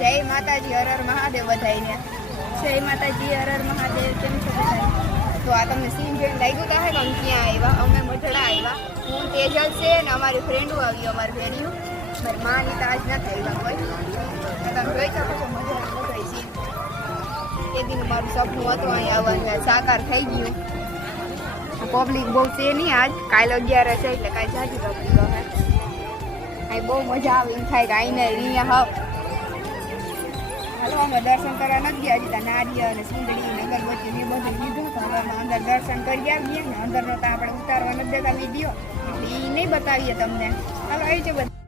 જય માતાજી, હર હર મહાદેવ બધાઈને. જય માતાજી, હર હર મહાદેવ. કેમ છો બધા? તો આ તમને સીન જોઈને લાગ્યું તો હે કે અમે ક્યાં આવ્યા? અમે મઢડા આવ્યા. હું તેજલ છે ને અમારી ફ્રેન્ડો આવી, અમારી ફ્રેન્ડ્યું. મારી માની તો આજ નથી આવ્યા કોઈ. તમે જોઈ શકો છો મઢડા બધા સીન. એ દિન મારું સપનું હતું અહીં આવવાનું, સાકાર થઈ ગયું. પબ્લિક બહુ છે નહીં આજ, કાલે 11 છે એટલે કાંઈ જાજી પબ્લિક હવે. અહીં બહુ મજા આવે એમ થાય કે આઈને અહીંયા હાવ. હાલો અમે દર્શન કરવા નથી ગયા, હજી નારિયેળ અને સુંદડી ને અગરબત્તી ને બધું લીધું. તો હવે અમે અંદર દર્શન કરી આવીએ ને અંદરનો તો આપણે ઉતારવા નથી દેતા વિડીયો, એટલે એ નહીં બતાવીએ તમને. હાલો આવી છે બધું.